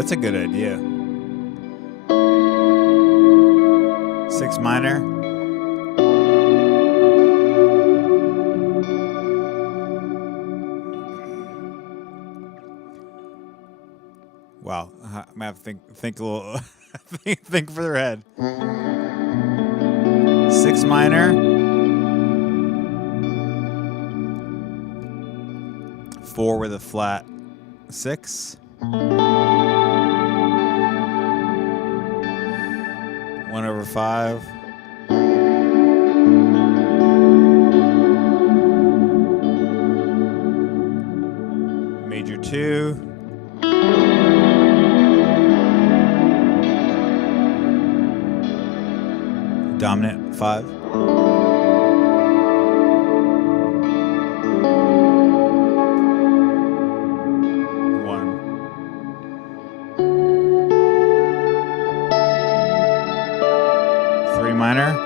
that's a good idea. 6 minor. Wow, I'm gonna have to think a little, think further ahead. 6 minor, 4 with a flat 6, 1/5, major 2, dominant 5. Minor,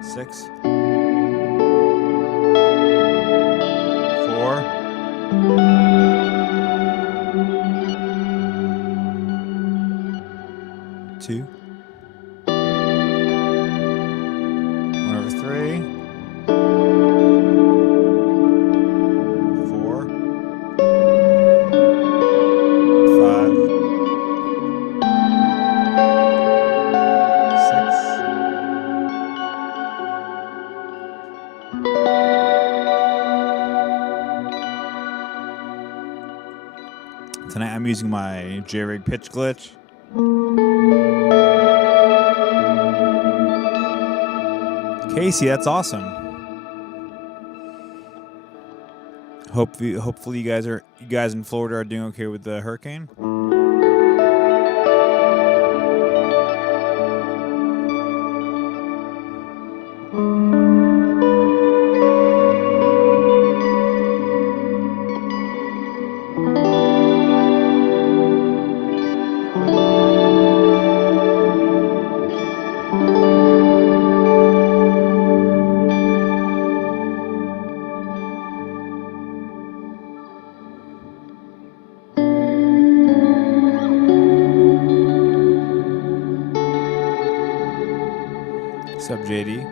6, 4, 2, 1/3, 4, 5, 6. Tonight I'm using my JRig pitch glitch. Casey, that's awesome. Hopefully you guys in Florida are doing okay with the hurricane. What's up, JD?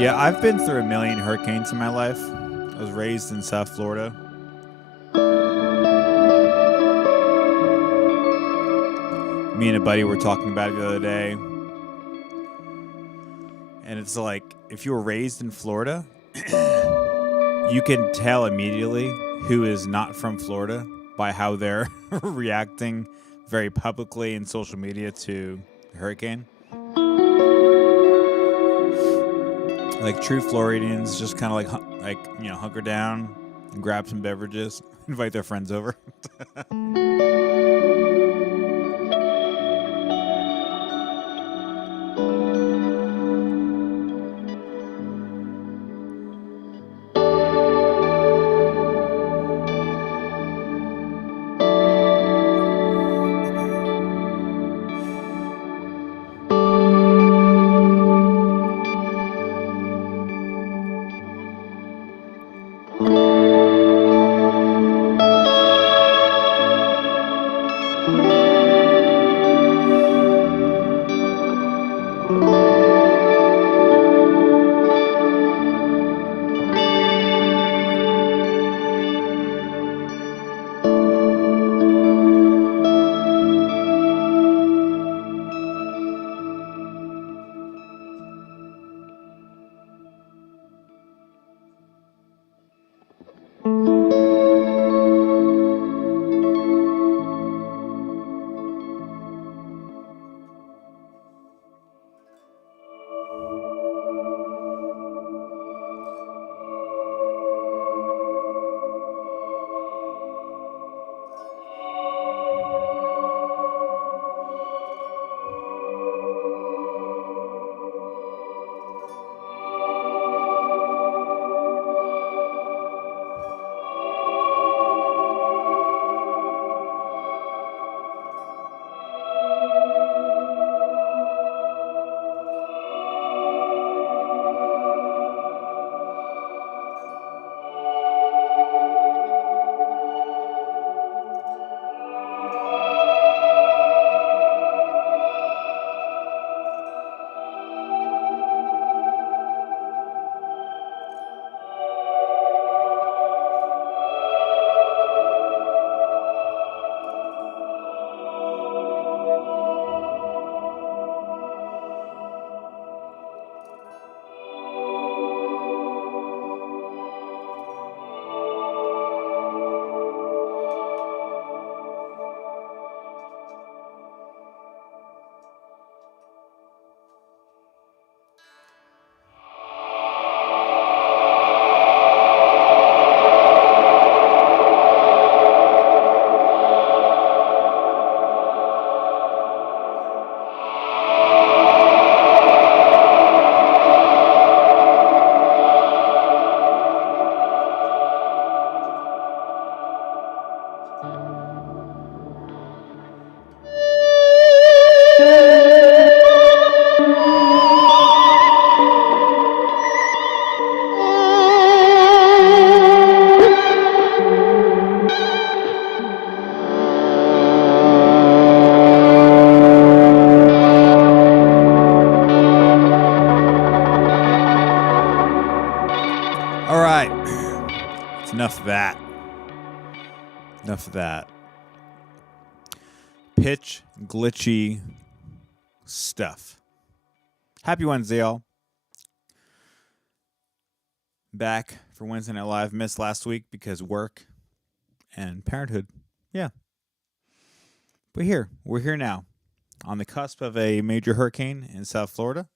Yeah, I've been through a million hurricanes in my life. I was raised in South Florida. Me and a buddy were talking about it the other day. And it's like, if you were raised in Florida, you can tell immediately who is not from Florida by how they're reacting very publicly in social media to the hurricane. Like true Floridians just kind of hunker down and grab some beverages, invite their friends over. enough of that. Enough of that. Pitch glitchy stuff. Happy Wednesday, y'all. Back for Wednesday Night Live. Missed last week because work and parenthood. Yeah. But we're here now. On the cusp of a major hurricane in South Florida.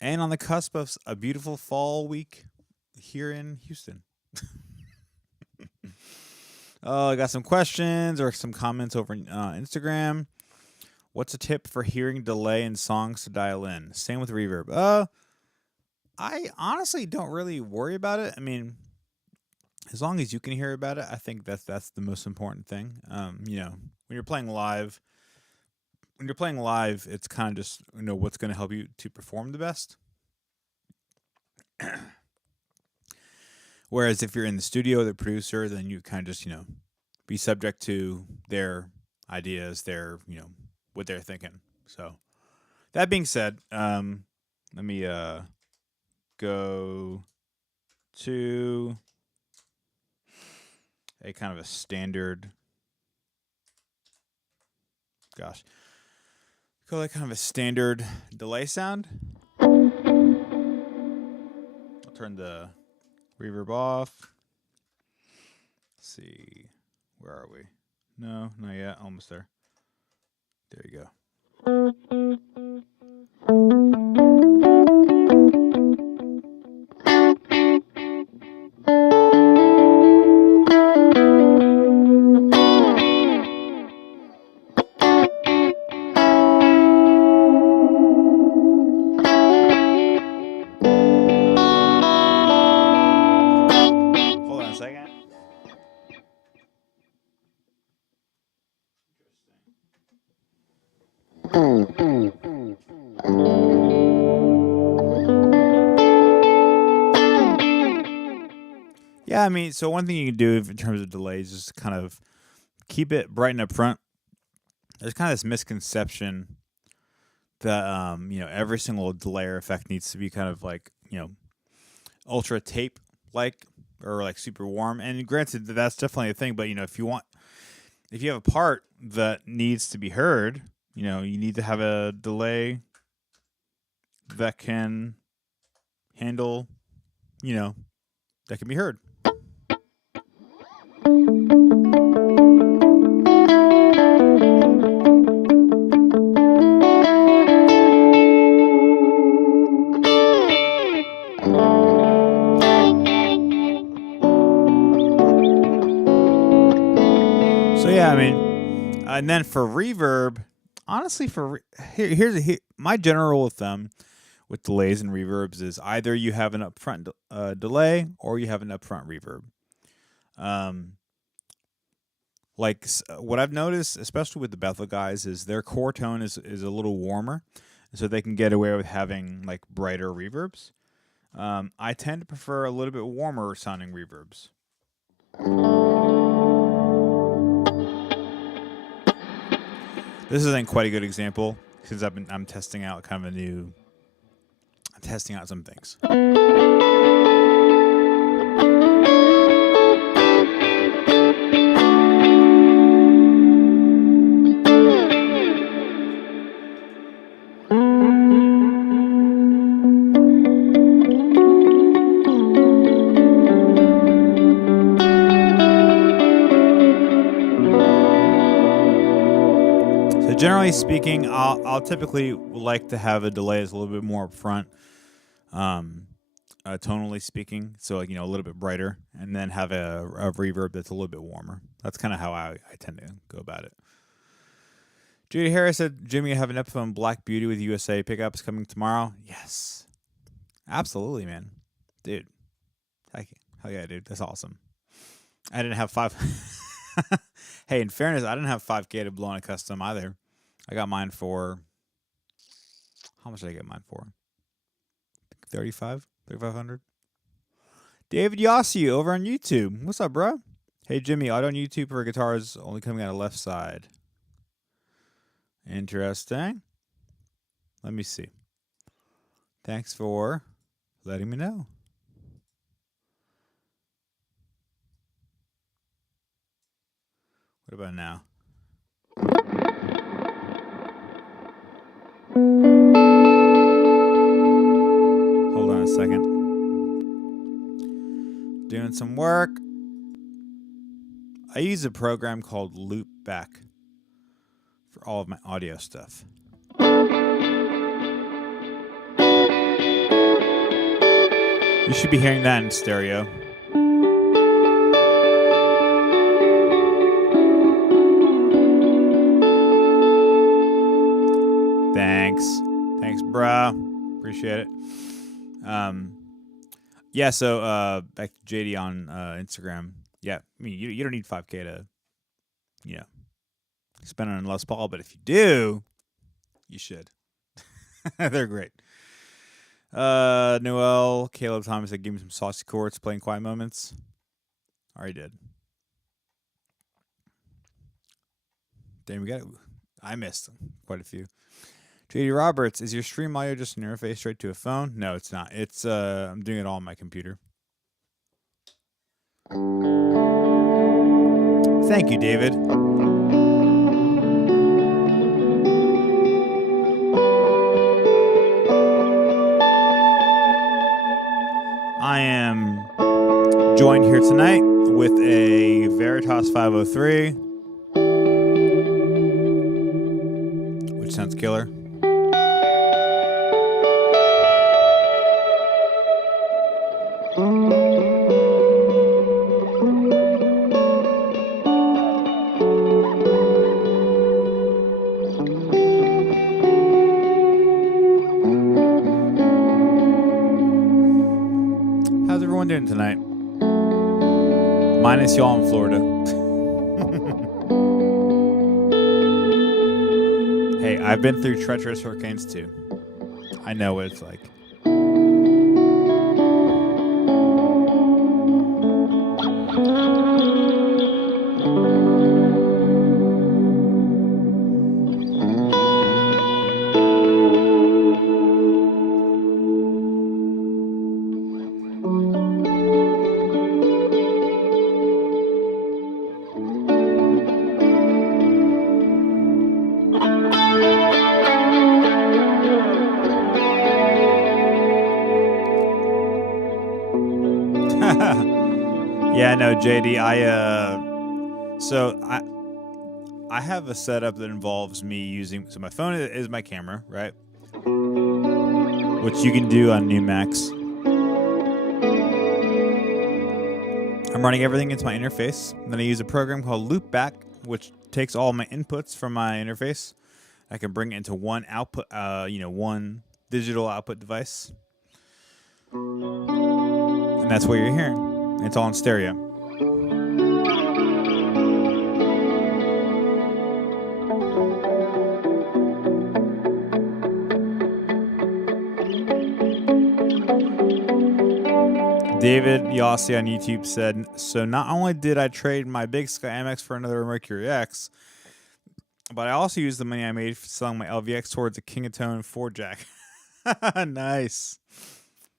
And on the cusp of a beautiful fall week here in Houston. I got some questions or some comments over on Instagram. What's a tip for hearing delay in songs to dial in? Same with reverb. I honestly don't really worry about it. I mean, as long as you can hear about it, I think that's the most important thing. When you're playing live, it's kind of just what's going to help you to perform the best. Whereas if you're in the studio, the producer, then you kind of just be subject to their ideas, their what they're thinking. So that being said, let me go to a kind of a standard. Gosh, call that kind of a standard delay sound. I'll turn the reverb off. Let's see, where are we? No, not yet. Almost there. There you go. Hold on a second. Yeah, I mean, so one thing you can do in terms of delays is kind of keep it bright and up front. There's kind of this misconception that every single delayer effect needs to be kind of like ultra tape like or like super warm. And granted, that's definitely a thing. But if you have a part that needs to be heard, you need to have a delay that can handle, that can be heard. So yeah, I mean, and then for reverb, honestly, here's my general rule of thumb with delays and reverbs is either you have an upfront delay or you have an upfront reverb. What I've noticed, especially with the Bethel guys, is their core tone is a little warmer, so they can get away with having like brighter reverbs. I tend to prefer a little bit warmer sounding reverbs. This isn't quite a good example because I'm testing out I'm testing out some things. Generally speaking, I'll typically like to have a delay that's a little bit more up front, tonally speaking. So a little bit brighter, and then have a reverb that's a little bit warmer. That's kind of how I tend to go about it. Judy Harris said, "Jimmy, I have an episode on Black Beauty with USA pickups coming tomorrow." Yes, absolutely, man, dude. Hell yeah, dude. That's awesome. I didn't have 5. Hey, in fairness, I didn't have 5K to blow on a custom either. I got mine for, how much did I get mine for? 3,500. David Yossi over on YouTube. What's up, bro? Hey, Jimmy, audio on YouTube for guitars only coming out of left side. Interesting. Let me see. Thanks for letting me know. What about now? Hold on a second. Doing some work. I use a program called Loopback for all of my audio stuff. You should be hearing that in stereo. Thanks, bruh. Appreciate it. Yeah, so back to JD on Instagram. Yeah, I mean, you don't need 5K to, spend on a Les Paul, but if you do, you should. They're great. Noel, Caleb Thomas said, give me some saucy chords, playing quiet moments. Already did. Damn, I missed quite a few. JD Roberts, is your stream audio just an interface straight to a phone? No, it's not. It's I'm doing it all on my computer. Thank you, David. I am joined here tonight with a Veritas 503, which sounds killer. How's everyone doing tonight? Minus y'all in Florida. Hey, I've been through treacherous hurricanes too. I know what it's like. Yeah, no, JD, I have a setup that involves me using, so my phone is my camera, right? Which you can do on new Macs. I'm running everything into my interface. Then I use a program called Loopback, which takes all my inputs from my interface. I can bring it into one output, one digital output device. And that's what you're hearing. It's all in stereo. David Yossi on YouTube said, so not only did I trade my Big Sky MX for another Mercury X, but I also used the money I made selling my LVX towards a King of Tone 4 jack. Nice.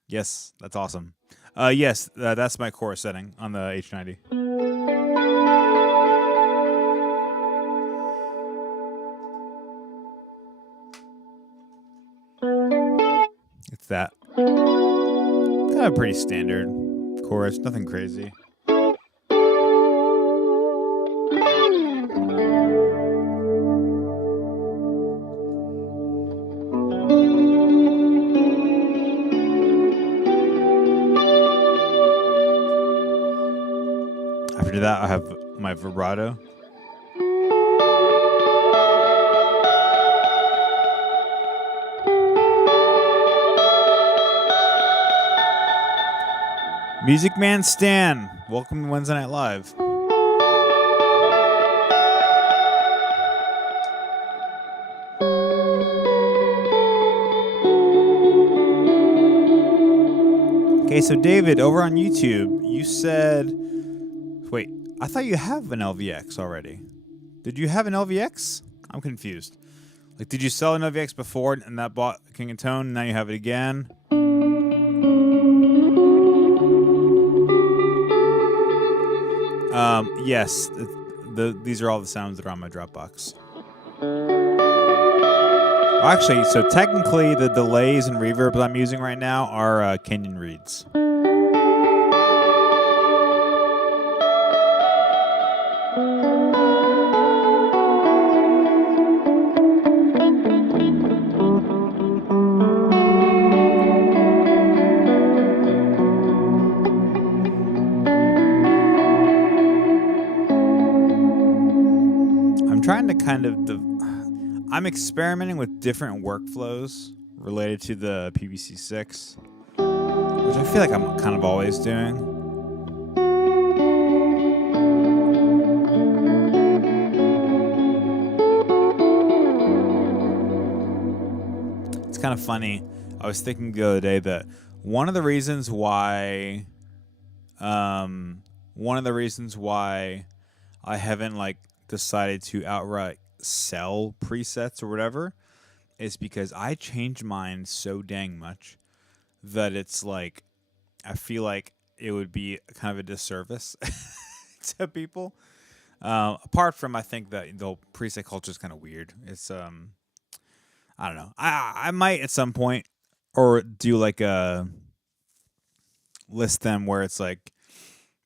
Yes, that's awesome. Yes, that's my core setting on the H90. It's that. Kind of pretty standard chorus, nothing crazy. After that, I have my vibrato. Music Man Stan, welcome to Wednesday Night Live. Okay, so David, over on YouTube, you said, wait, I thought you have an LVX already. Did you have an LVX? I'm confused. Like, did you sell an LVX before and that bought King of Tone and now you have it again? Yes, these are all the sounds that are on my Dropbox. Actually, so technically the delays and reverbs I'm using right now are Kenyon Reeds. I'm trying to I'm experimenting with different workflows related to the PVC6, which I feel like I'm kind of always doing. It's kind of funny. I was thinking the other day that one of the reasons why I haven't like decided to outright sell presets or whatever is because I change mine so dang much that it's like I feel like it would be kind of a disservice to people. Apart from I think that the preset culture is kind of weird. It's I don't know. I might at some point or do like a list them where it's like,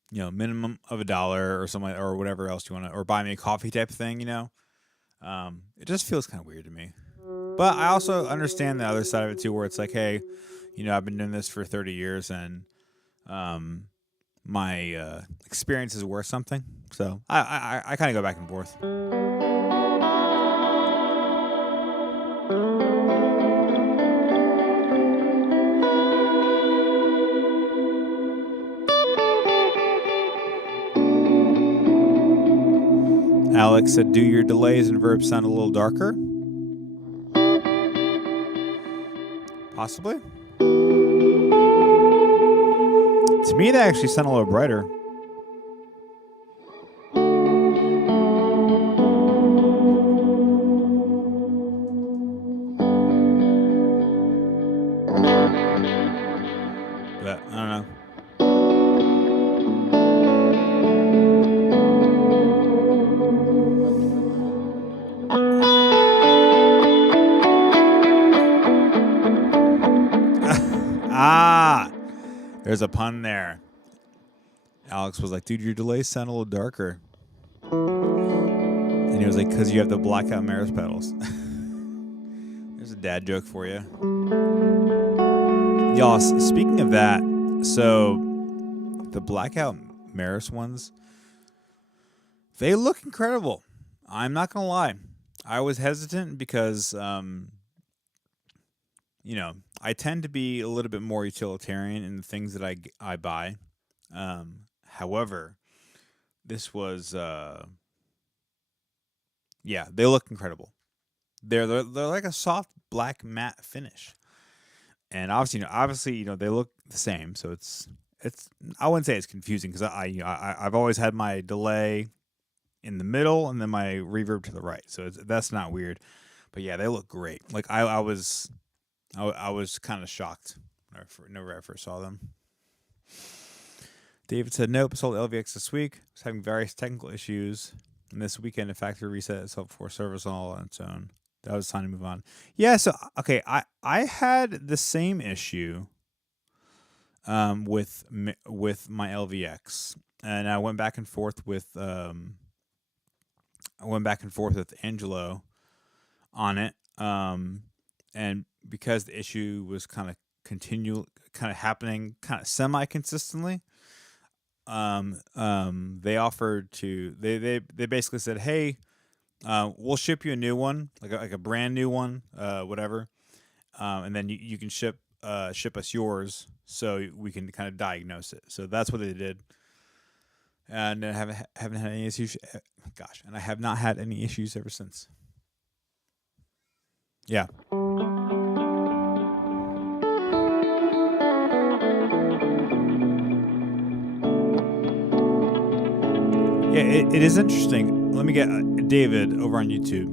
you know, minimum of $1 or something or whatever else you want to, or buy me a coffee type thing, you know. It just feels kind of weird to me. But I also understand the other side of it too, where it's like, hey, you know, I've been doing this for 30 years and my experience is worth something. So I kind of go back and forth. Alex said, do your delays and verbs sound a little darker? Possibly. To me, they actually sound a little brighter. But I don't know. There's a pun there. Alex was like, dude, your delays sound a little darker. And he was like, because you have the Blackout Maris pedals. There's a dad joke for you. Y'all, speaking of that, so the Blackout Maris ones, they look incredible. I'm not going to lie. I was hesitant because, you know, I tend to be a little bit more utilitarian in the things that I buy. However, this was, yeah, they look incredible. They're like a soft black matte finish, and obviously, you know, they look the same. So it's I wouldn't say it's confusing because I've always had my delay in the middle and then my reverb to the right. So that's not weird. But yeah, they look great. Like I was kind of shocked whenever I first saw them. David said, nope, sold LVX this week. Was having various technical issues. And this weekend, the factory reset itself for service all on its own. That was time to move on. Yeah, so, okay, I had the same issue with my LVX. And I went back and forth with Angelo on it. And because the issue was kind of happening kind of semi-consistently, they offered to they basically said, hey, we'll ship you a new one, like a brand new one, whatever, and then you can ship us yours so we can kind of diagnose it. So that's what they did, and I haven't had any issues. Gosh, and I have not had any issues ever since. Yeah. Yeah, it is interesting. Let me get David over on YouTube.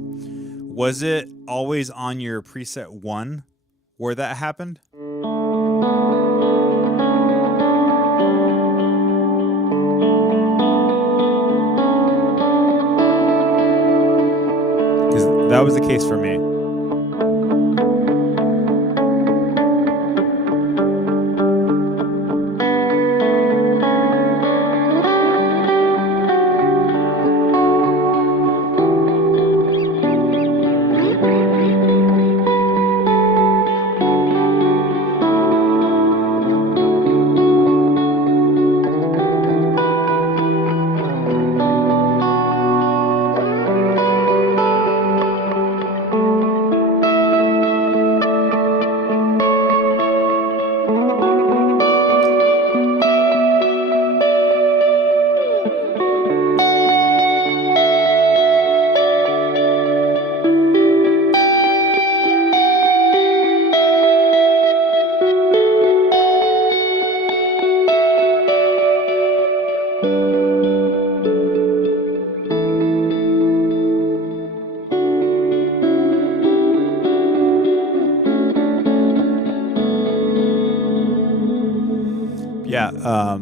Was it always on your preset 1 where that happened? that was the case for me. Yeah.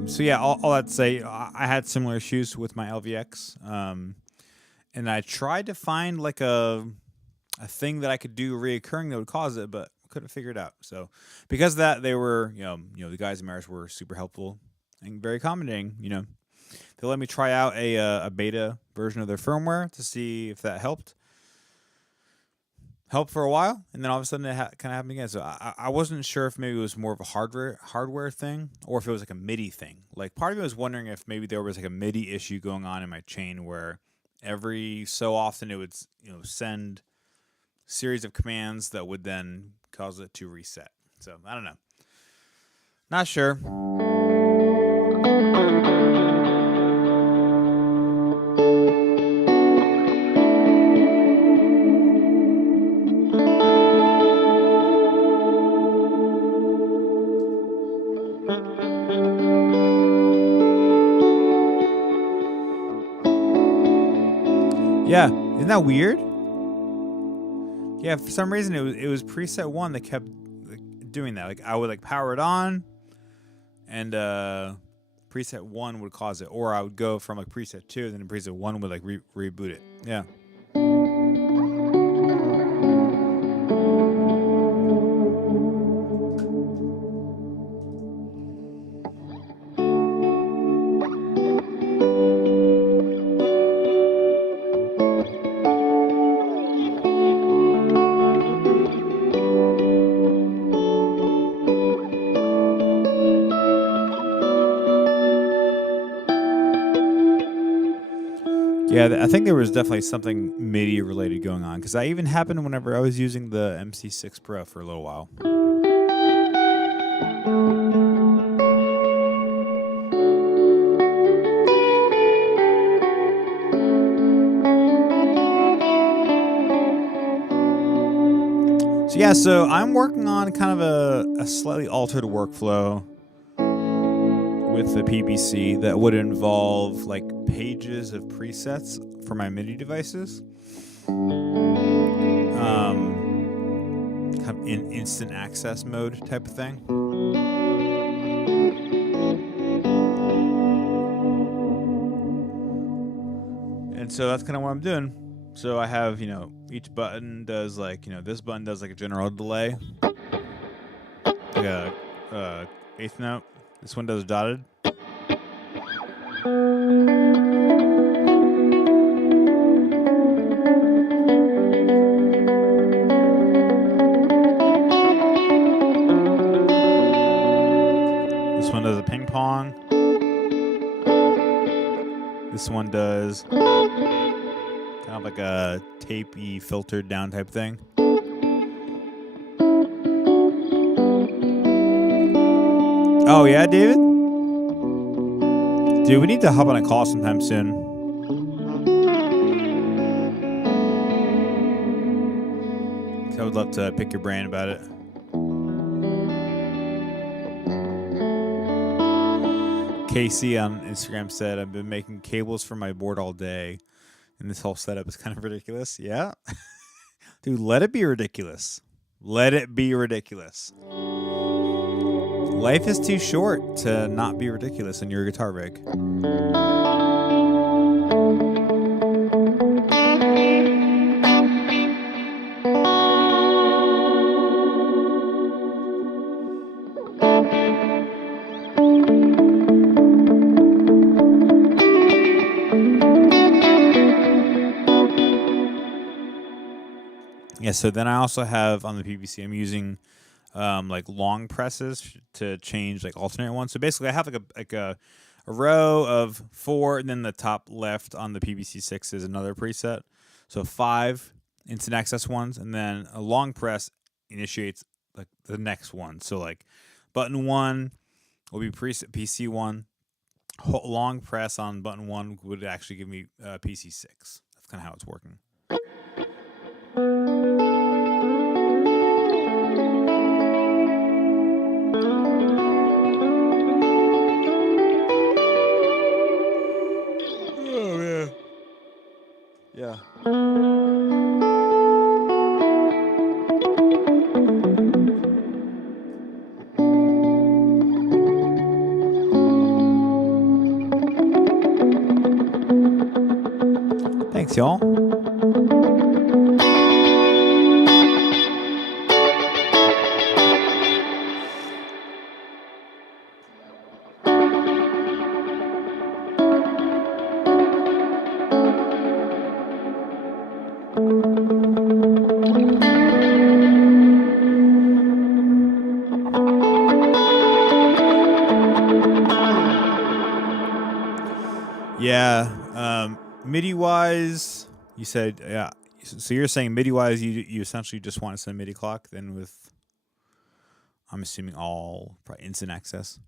So yeah, all that to say, I had similar issues with my LVX, and I tried to find like a thing that I could do reoccurring that would cause it, but couldn't figure it out. So because of that, they were the guys in Maris were super helpful and very accommodating. They let me try out a beta version of their firmware to see if that helped for a while, and then all of a sudden it kind of happened again. So I wasn't sure if maybe it was more of a hardware thing or if it was like a MIDI thing. Like part of me was wondering if maybe there was like a MIDI issue going on in my chain where every so often it would send series of commands that would then cause it to reset. So I don't know. Not sure. Yeah, isn't that weird? Yeah, for some reason it was preset 1 that kept doing that. Like I would like power it on, and preset 1 would cause it, or I would go from like preset 2, and then preset 1 would like reboot it. Yeah. Yeah, I think there was definitely something MIDI related going on, because that even happened whenever I was using the MC6 Pro for a little while. So yeah, so I'm working on kind of a slightly altered workflow with the PBC that would involve like pages of presets for my MIDI devices, kind of in instant access mode type of thing. And so that's kind of what I'm doing. So I have, each button does like, this button does like a general delay, like a eighth note. This one does dotted. This one does a ping pong. This one does kind of like a tapey filtered down type thing. Oh yeah, David? Dude, we need to hop on a call sometime soon. I would love to pick your brain about it. Casey on Instagram said, I've been making cables for my board all day, and this whole setup is kind of ridiculous. Yeah. Dude, let it be ridiculous. Let it be ridiculous. Life is too short to not be ridiculous in your guitar rig. Yeah, so then I also have on the PVC, I'm using like long presses to change like alternate ones. So basically, I have like a row of four, and then the top left on the PVC6 is another preset. So five instant access ones, and then a long press initiates like the next one. So like button one will be preset PC1. Long press on button one would actually give me PC6. That's kind of how it's working. Oh man. Yeah. Thanks, y'all. Yeah. MIDI wise, you said, yeah. So you're saying MIDI wise, you essentially just want to send a MIDI clock, then with, I'm assuming, all probably instant access.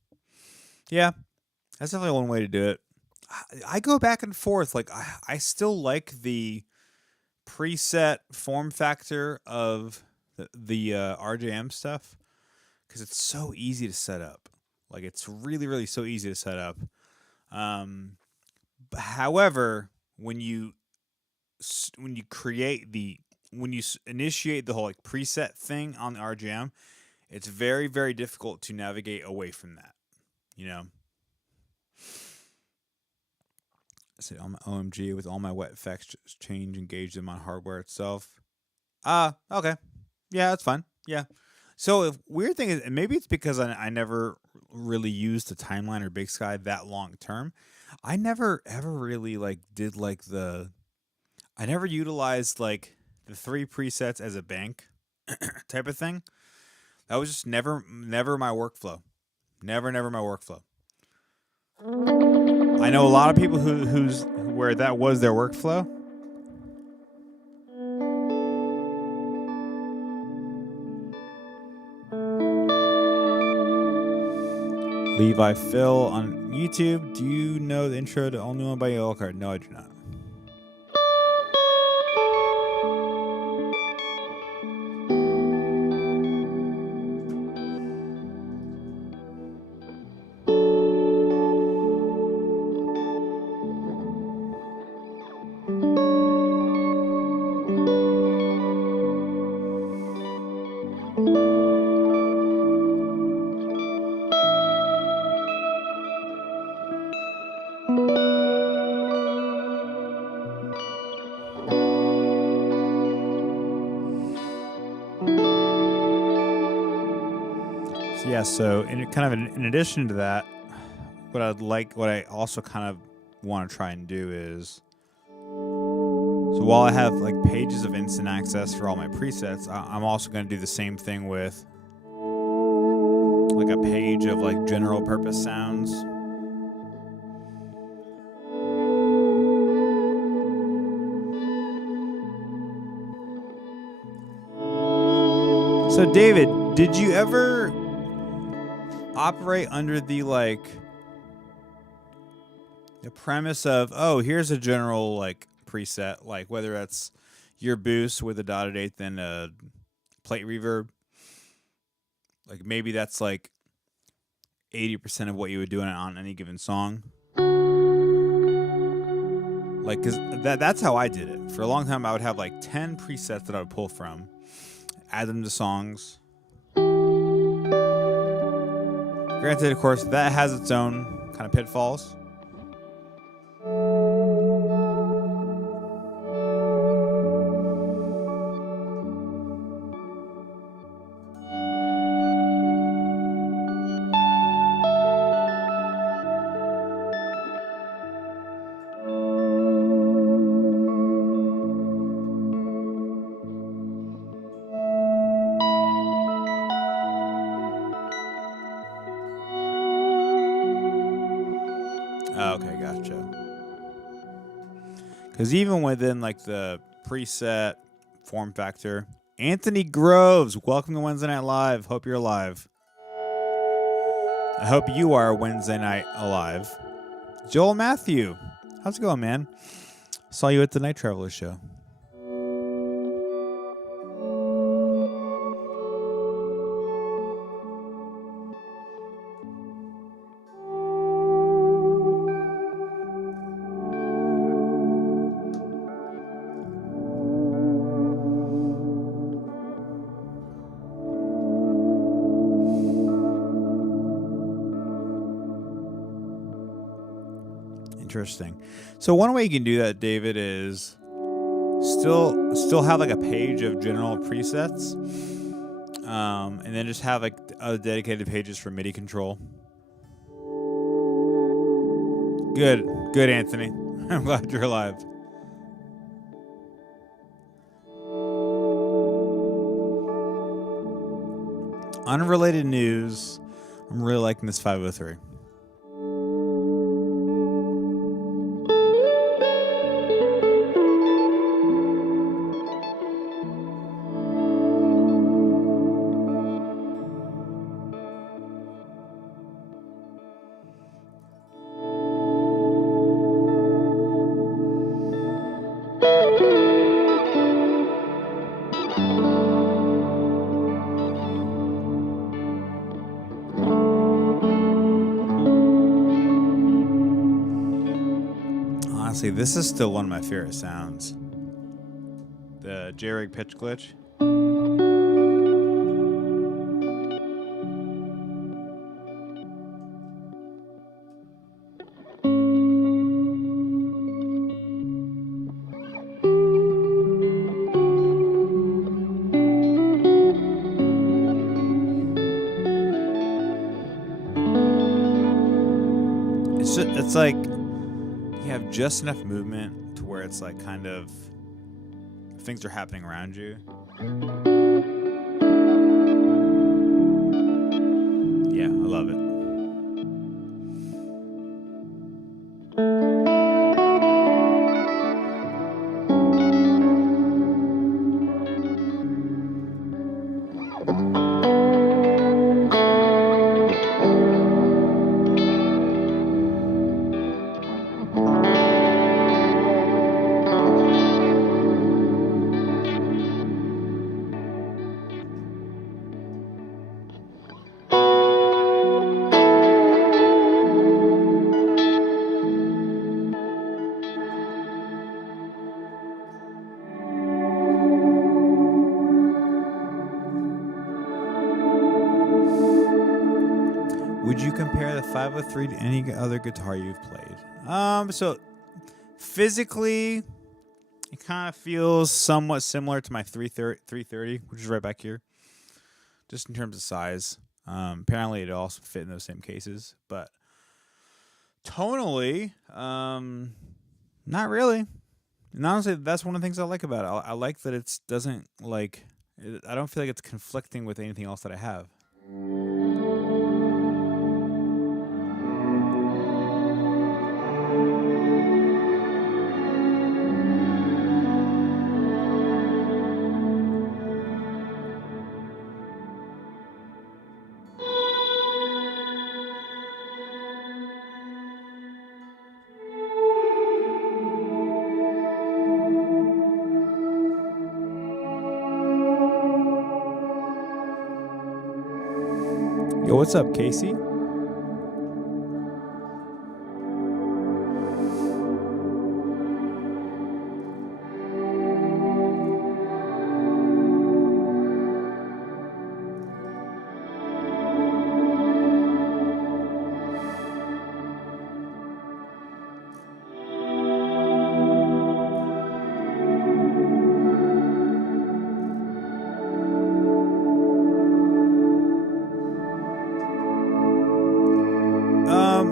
Yeah, that's definitely one way to do it. I go back and forth. Like I still like the preset form factor of the RJM stuff because it's so easy to set up. Like it's really, really so easy to set up. However, when you create the when you initiate the whole like preset thing on the RJM, it's very, very difficult to navigate away from that. You know. I said on my OMG with all my wet effects change engaged in my hardware itself. Okay. Yeah, that's fine. Yeah. So weird thing is, and maybe it's because I never really used the timeline or Big Sky that long term. I never ever really like did like I never utilized like the three presets as a bank type of thing. That was just never my workflow. Never my workflow. I know a lot of people who's where that was their workflow. Levi Phil on YouTube. Do you know the intro to All New One by Yellowcard? No, I do not. Yeah, so in addition to that, what I also kind of want to try and do is, so while I have like pages of instant access for all my presets, I'm also going to do the same thing with like a page of like general purpose sounds. So David, did you ever operate under the premise of, oh, here's a general like preset, like whether that's your boost with a dotted eighth and a plate reverb, like maybe that's like 80% of what you would do on any given song, like because that's how I did it for a long time. I would have like 10 presets that I would pull from, add them to songs. Granted, of course, that has its own kind of pitfalls. Oh, okay, gotcha. Because even within like the preset form factor, Anthony Groves, welcome to Wednesday Night Live. Hope you're alive. I hope you are Wednesday night alive. Joel Matthew, how's it going, man? Saw you at the Night Traveler show. Interesting. So one way you can do that, David, is still have like a page of general presets, and then just have like other dedicated pages for MIDI control. Good, Anthony. I'm glad you're alive. Unrelated news. I'm really liking this 503. Honestly, this is still one of my favorite sounds. The J-Rig pitch glitch. It's like you have just enough movement to where it's like kind of things are happening around you. Yeah, I love it. Would you compare the 503 to any other guitar you've played? So physically, it kind of feels somewhat similar to my 330, which is right back here, just in terms of size. Apparently, it also fit in those same cases, but tonally, not really. And honestly, that's one of the things I like about it. I like that it doesn't like. I don't feel like it's conflicting with anything else that I have. Yo, what's up, Casey?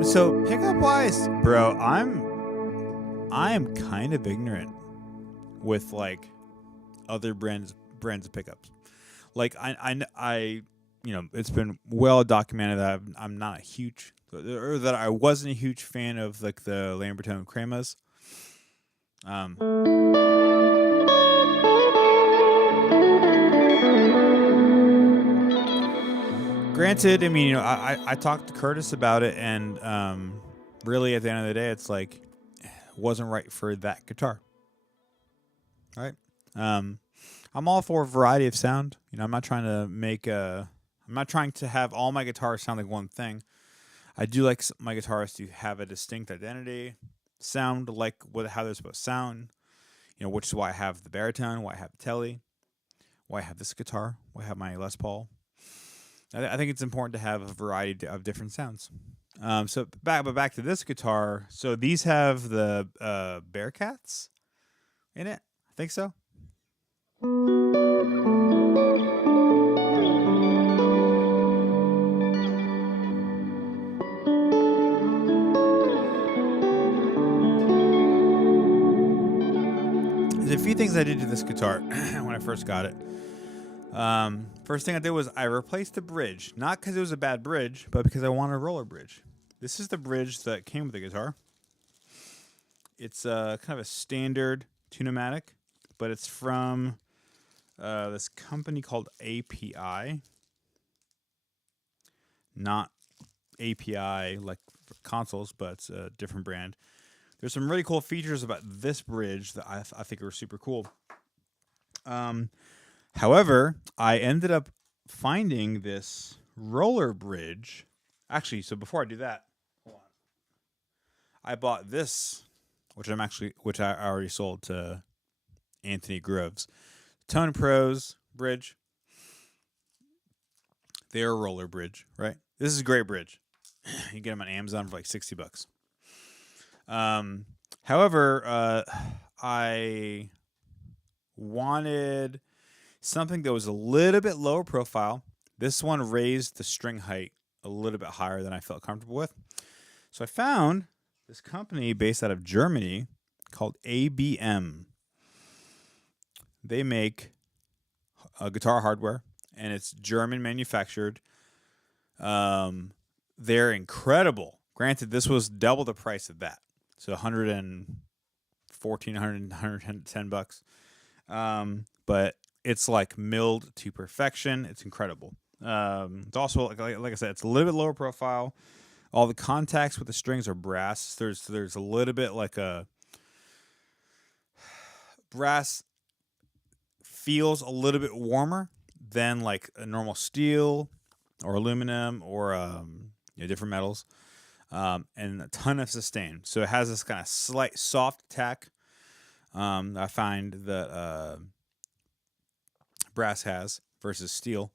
So pickup wise, bro, I am kind of ignorant with like other brands of pickups. Like I it's been well documented that I'm not a huge, or that I wasn't a huge fan of like the Lambertone Cremas. Um, Granted, I mean, I talked to Curtis about it, and really at the end of the day, it's like it wasn't right for that guitar, right? Um, I'm all for a variety of sound. I'm not trying to I'm not trying to have all my guitars sound like one thing. I do like my guitars to have a distinct identity, sound like how they're supposed to sound. Which is why I have the baritone, why I have the Tele, why I have this guitar, why I have my Les Paul. I think it's important to have a variety of different sounds. So back to this guitar. So these have the Bearcats in it. I think so. There's a few things I did to this guitar when I first got it. First thing I did was I replaced the bridge, not because it was a bad bridge, but because I wanted a roller bridge. This is the bridge that came with the guitar. It's kind of a standard Tune-o-matic, but it's from this company called API. Not API like for consoles, but it's a different brand. There's some really cool features about this bridge that I think are super cool. However, I ended up finding this roller bridge. Actually, so before I do that, hold on. I bought this, which I already sold to Anthony Groves. Tone Pros bridge. They're a roller bridge, right? This is a great bridge. You get them on Amazon for like $60. However, I wanted something that was a little bit lower profile. This one raised the string height a little bit higher than I felt comfortable with. So I found this company based out of Germany called ABM. They make guitar hardware, and it's German manufactured. They're incredible. Granted, this was double the price of that. So $110 bucks. But it's like milled to perfection. It's incredible. It's also like I said, it's a little bit lower profile. All the contacts with the strings are brass. There's a little bit like a brass feels a little bit warmer than like a normal steel or aluminum or different metals. And a ton of sustain. So it has this kind of slight soft attack. I find that brass has versus steel.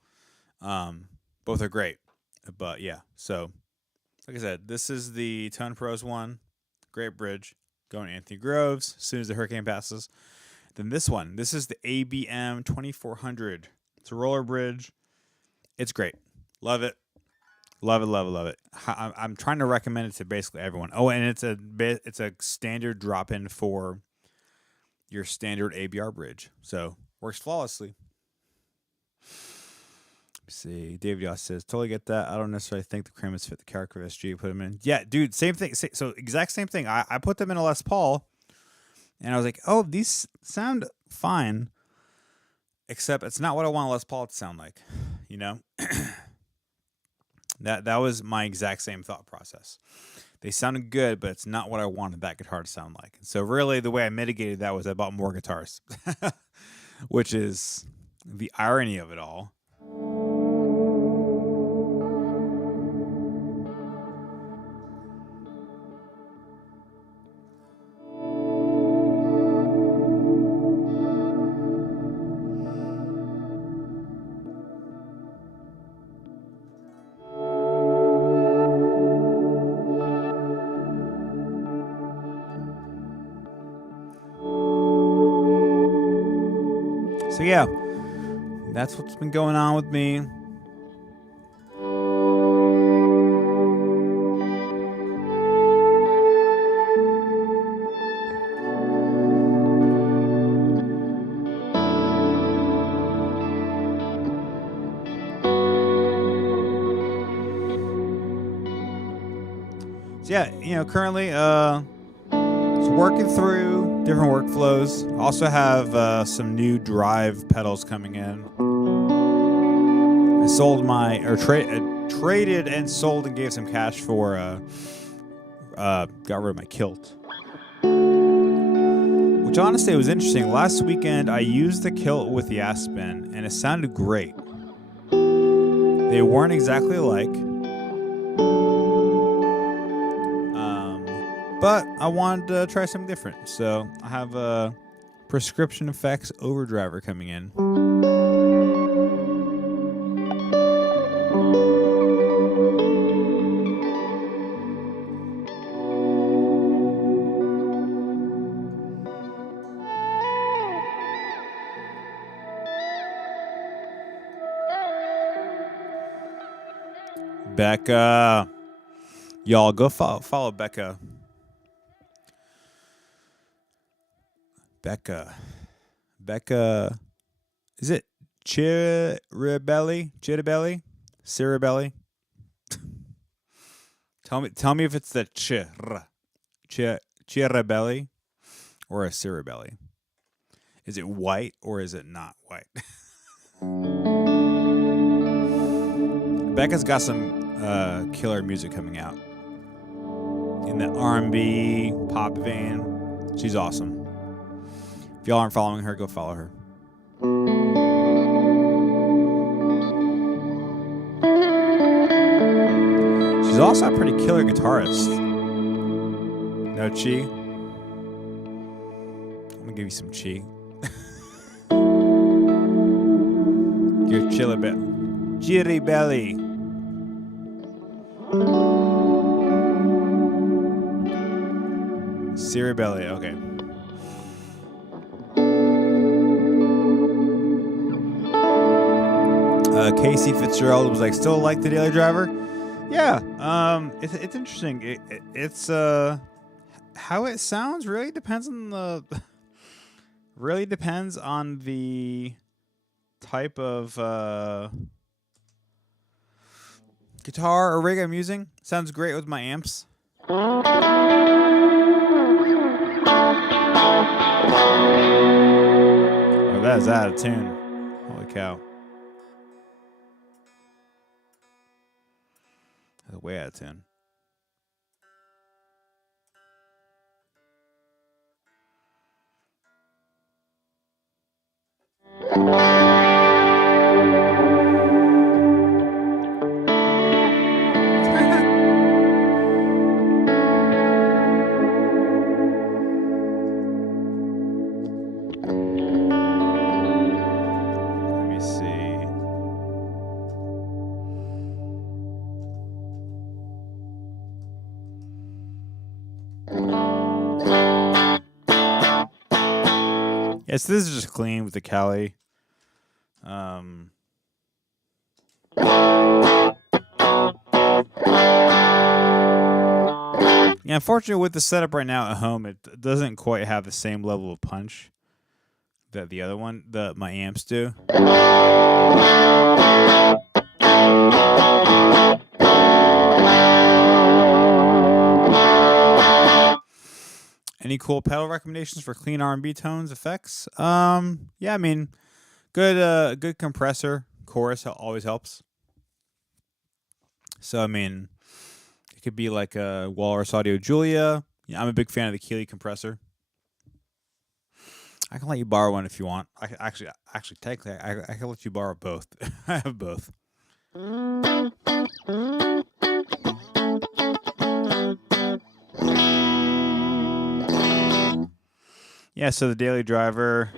Both are great. But yeah, so like I said, this is the Tone Pros one. Great bridge. Going to Anthony Groves as soon as the hurricane passes. Then this one. This is the ABM 2400. It's a roller bridge. It's great. Love it. Love it, love it, love it. I'm trying to recommend it to basically everyone. Oh, and it's a standard drop-in for your standard ABR bridge. So, works flawlessly. Let's see. David Yoss says, totally get that. I don't necessarily think the Cremas fit the character of SG. Put them in. Yeah, dude, same thing. So, exact same thing. I put them in a Les Paul, and I was like, oh, these sound fine, except it's not what I want a Les Paul to sound like, That was my exact same thought process. They sounded good, but it's not what I wanted that guitar to sound like. So really the way I mitigated that was I bought more guitars, which is the irony of it all. So yeah, that's what's been going on with me. yeah, currently just working through different workflows. Also have some new drive pedals coming in. I sold traded and sold and gave some cash for got rid of my kilt. Which honestly was interesting. Last weekend I used the kilt with the Aspen and it sounded great. They weren't exactly alike. But I wanted to try something different. So I have a Prescription Effects Overdriver coming in. Becca. Y'all go follow Becca. Becca. Is it Chiribelli? Ciribelli? Tell me if it's the Chiribelli or a Ciribelli. Is it white or is it not white? Becca's got some killer music coming out in the R&B pop vein. She's awesome. If y'all aren't following her, go follow her. She's also a pretty killer guitarist. No chi? I'm gonna give you some chi. Your Chiribelli. Ciribelli, okay. Casey Fitzgerald was like, still like the Daily Driver? Yeah, it's interesting. It's how it sounds really depends on the type of guitar or rig I'm using. Sounds great with my amps. Oh, that is out of tune. Holy cow. That's way out of tune. Yes, this is just clean with the Cali. Yeah, unfortunately, with the setup right now at home, it doesn't quite have the same level of punch that the other one, my amps do. Any cool pedal recommendations for clean R&B tones effects? Yeah, I mean, good compressor chorus always helps. So I mean, it could be like a Walrus Audio Julia. Yeah, I'm a big fan of the Keeley compressor. I can let you borrow one if you want. I actually technically I can let you borrow both. I have both. Yeah, so the Daily Driver.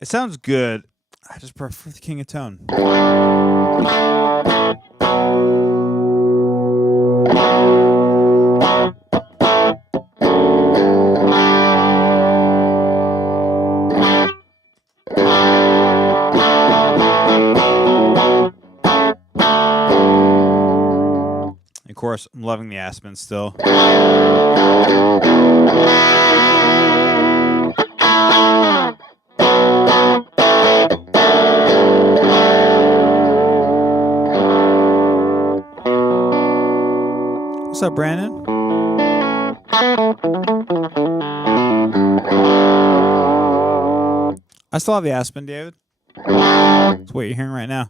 It sounds good. I just prefer the King of Tone. Of course, I'm loving the Aspen still. What's up, Brandon? I still have the Aspen, David. That's what you're hearing right now.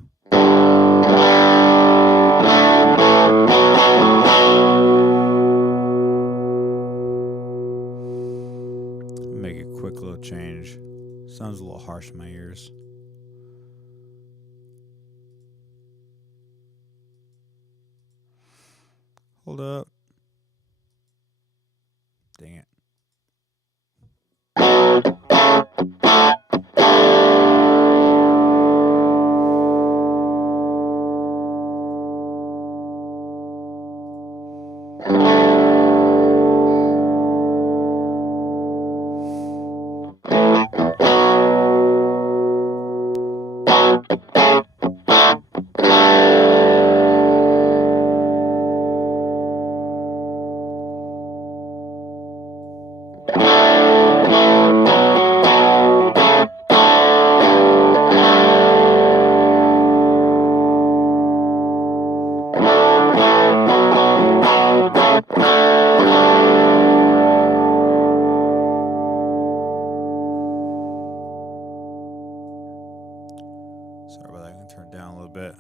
Make a quick little change. Sounds a little harsh in my ears. Hold up. Dang it. Sorry about that. I can turn it down a little bit.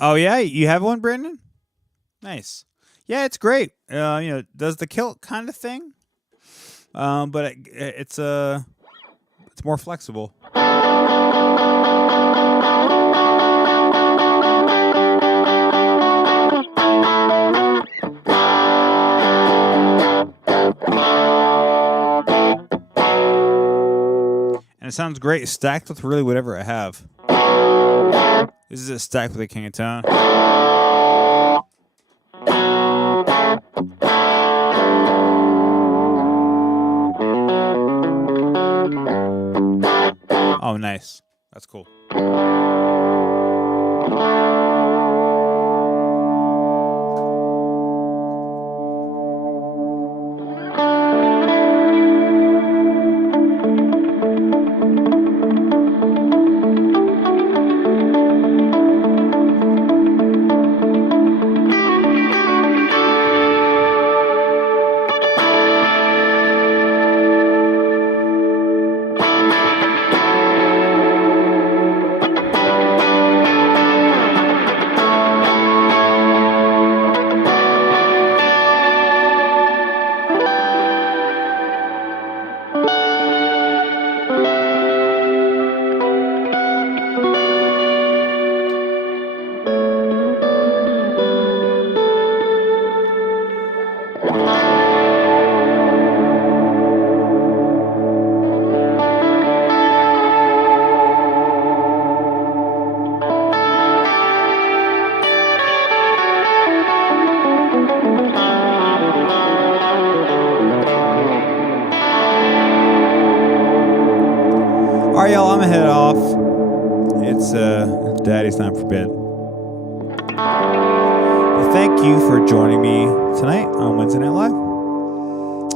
Oh yeah, you have one, Brandon? Nice. Yeah, it's great. Does the kilt kind of thing, but it's more flexible. And it sounds great stacked with really whatever I have. This is it stacked with a King of Tone. Oh, nice. That's cool. All right, y'all, I'm going to head off. It's Daddy's time for bed. Well, thank you for joining me tonight on Wednesday Night Live.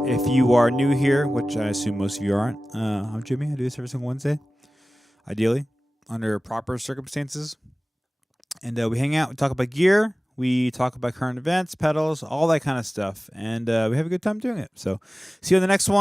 If you are new here, which I assume most of you aren't, I'm Jimmy. I do this every single Wednesday, ideally, under proper circumstances. And we hang out, we talk about gear, we talk about current events, pedals, all that kind of stuff. And we have a good time doing it. So see you on the next one.